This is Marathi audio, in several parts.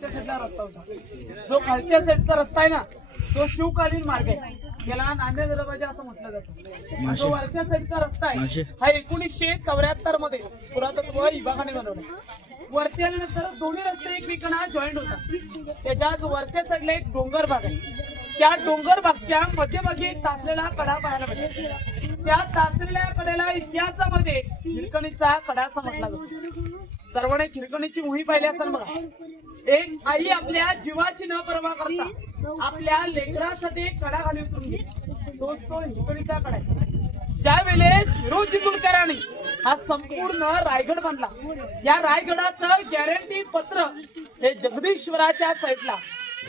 खालच्या साईडला रस्ता होता. जो खालच्या साईडचा रस्ता आहे ना तो शिवकालीन मार्ग आहे, याला नांदेड दरवाजा असं म्हटलं जातं. जो वरच्या साईडचा रस्ता आहे हा 1974 मध्ये पुरातत्व विभागाने बनवला. वरती आल्यानंतर दोन्ही रस्ते एकमेकांना जॉईंट होतात. त्याच्याच वरच्या साईडला एक डोंगर भाग आहे. त्या डोंगर भागच्या मध्यभागी एक तासलेला कडा पाहायला मिळतो. त्या तासलेल्या कड्याला इतिहासामध्ये हिरकणीचा कडा असं म्हटला जातो. सर्वांनी हिरकणीची मोहीम पाहिली असेल बघा. एक आई आपल्या जीवाची न पर्वा करता आपल्या लेकरासाठी एक कडा खाली उतरून गेली. तो हिरकणीचा कडा आहे. ज्या वेळेस हिरो चिंचोलीकरांनी हा संपूर्ण रायगड बांधला, या रायगडाचं गॅरंटी पत्र हे जगदीश्वराच्या साईडला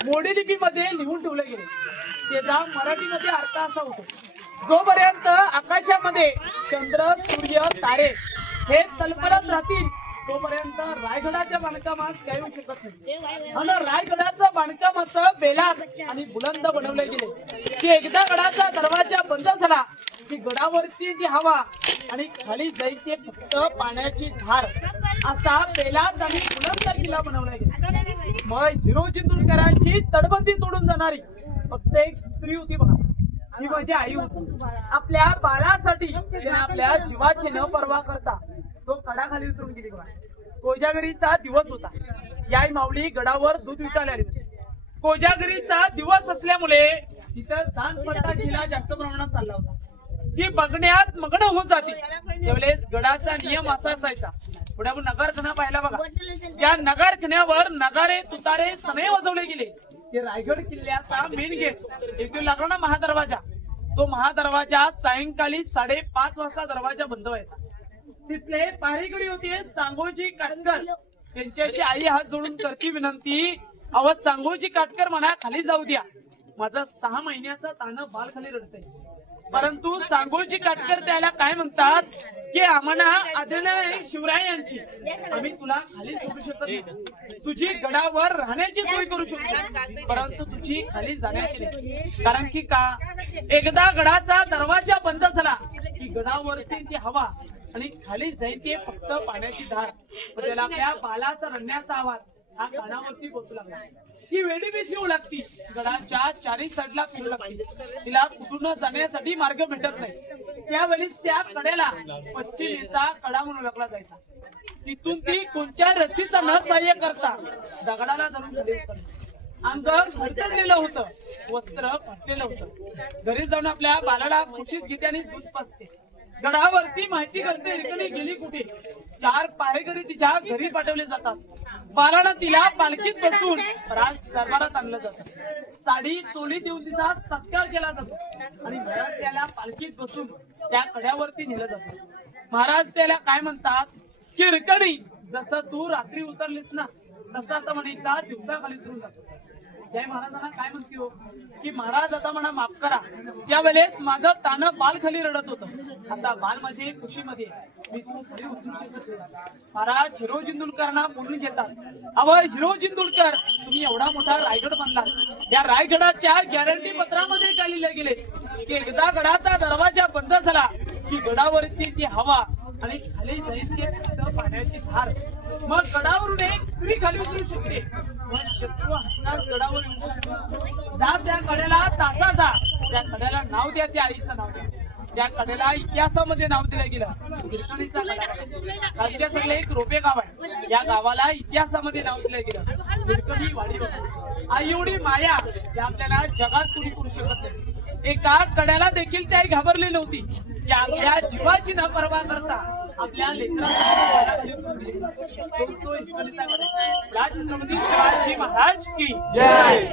मोडी लिपीमध्ये लिहून ठेवले गेले. त्याचा मराठीमध्ये अर्थ असा होतो, जोपर्यंत आकाशामध्ये चंद्र सूर्य तारे हे तलपरत राहतील तोपर्यंत रायगडाच्या बांधकामास काही होऊ शकत नाही. आणि रायगडाचं बांधकामाचं बेलाद आणि बुलंद बनवले गेले की एकदा गडाचा दरवाजा बंद झाला की गडावरती ती हवा आणि खाली जाईल ते फक्त पाण्याची धार असा बेलाद आणि बुलंद किल्ला बनवला गेला. मग हिरो चिंचोलीकरांची तडबंदी तोडून जाणारी फक्त एक स्त्री होती बघा, ती माझी आई होती. आपल्या बाळासाठी आपल्या जीवाची न पर्वा करता तो कडा खाली उतरून गेली बघा. कोजागरीचा दिवस होता. याय माऊली गडावर दूध विकायला आली होती. कोजागरीचा दिवस असल्यामुळे तिथं दानपट्टा किल्ला जास्त प्रमाणात चालला होता. ती बघण्यात मग्न होऊन जाते. त्यावेळेस गडाचा नियम असा असायचा, पुढे आपण नगारखाना पाहिला बघा. त्या नगारखान्यावर नगारे तुतारे सनई वाजवले गेले. ते रायगड किल्ल्याचा मेन गेट इथून लागला ना महादरवाजा, तो महादरवाजा सायंकाळी 5:30 वाजता दरवाजा बंद व्हायचा. तिथले पहारेकरी होते सांगोजी काटकर. त्यांच्याशी आई हात जोडून करती विनंती, अव सांगोजी काटकर म्हणा खाली जाऊ द्या, माझं 6 महिन्याचं तानं बाल खाली रडतंय. परंतु सांगोजी काटकर त्याला काय म्हणतात की आम्हाला आदरणीय शिवराय यांची आम्ही तुला खाली सोडू शकत नाही. तुझी गडावर राहण्याची सोय करू शकतो परंतु तुझी खाली जाण्याची नाही. कारण की का एकदा गडाचा दरवाजा बंद झाला की गडावरती ती हवा आणि खाली जाईल ते फक्त पाण्याची धार. त्याला आपल्या बालाचा रडण्याचा आवाज हा कानावरती पोचू लागला. ती वेडी बेसी होऊ लागती. गडाच्या चारी साईडला फिरू लागती. तिला कुठून जाण्यासाठी मार्ग भेटत नाही. त्यावेळेस त्या कड्याला पश्चिमेचा कडा म्हणून ओळखला जायचा. तिथून ती कोणत्या रस्सीचा न सहाय्य करता दगडाला धरून खाली उतरली. अंग खडखडलेलं होतं, वस्त्र फाटलेलं होतं. घरी जाऊन आपल्या बालाला खुशीत घेते आणि दूध पाजते. गडावरती माहिती करते रिकणी गेली कुठे. 4 पहारेकरी तिच्या घरी पाठवले जातात. बालानं तिला पालखीत बसून राज दरबारात आणलं जातं. साडी चोली देऊन तिचा सत्कार केला जातो आणि महाराज त्याला पालखीत बसून त्या कड्यावरती नेलं जातं. महाराज त्याला काय म्हणतात की रिकणी जसं तू रात्री उतरलीस ना तसं आता म्हणे एकदा दिवसाखाली उतरून जातो. त्या महाराजांना काय म्हणते हो की महाराज आता म्हणा माफ करा, त्यावेळेस माझं तानं बाल खाली रडत होतं, आता बाल माझे खुशीमध्ये मी तू खाली उतरू शकत नाही. महाराज हिरो चिंचोलीकरांना बोलून घेतात, अव हिरो चिंचोलीकर तुम्ही एवढा मोठा रायगड बांधला, या रायगडाच्या गॅरंटी पत्रामध्ये काय लिहिले गेले की एकदा गडाचा दरवाजा बंद झाला की गडावरती ती हवा आणि खाली जाईल ते फक्त पाण्याची धार. मग गडावरून एक स्त्री खाली उतरू शकते, मग शत्रू हत्यास गडावर येऊ शकतो. जा त्या कड्याला तासा जा, त्या कड्याला नाव द्या, त्या आईचं नाव द्या. त्या कड्याला इतिहासामध्ये नाव दिलं गेलं हिरकणीचा कडा. खालच्या सगळे एक रोपे गाव आहे, या गावाला इतिहासामध्ये नाव दिलं गेलं हिरकणी वाडी. आई एवढी माया त्या आपल्याला जगात कुणी करू शकत नाही. एका कड्याला देखील त्या घाबरली नव्हती की आपल्या जीवाची न पर्वा करता आपल्या लेकरांसाठी या छत्रपती शिवाजी महाराज की जय.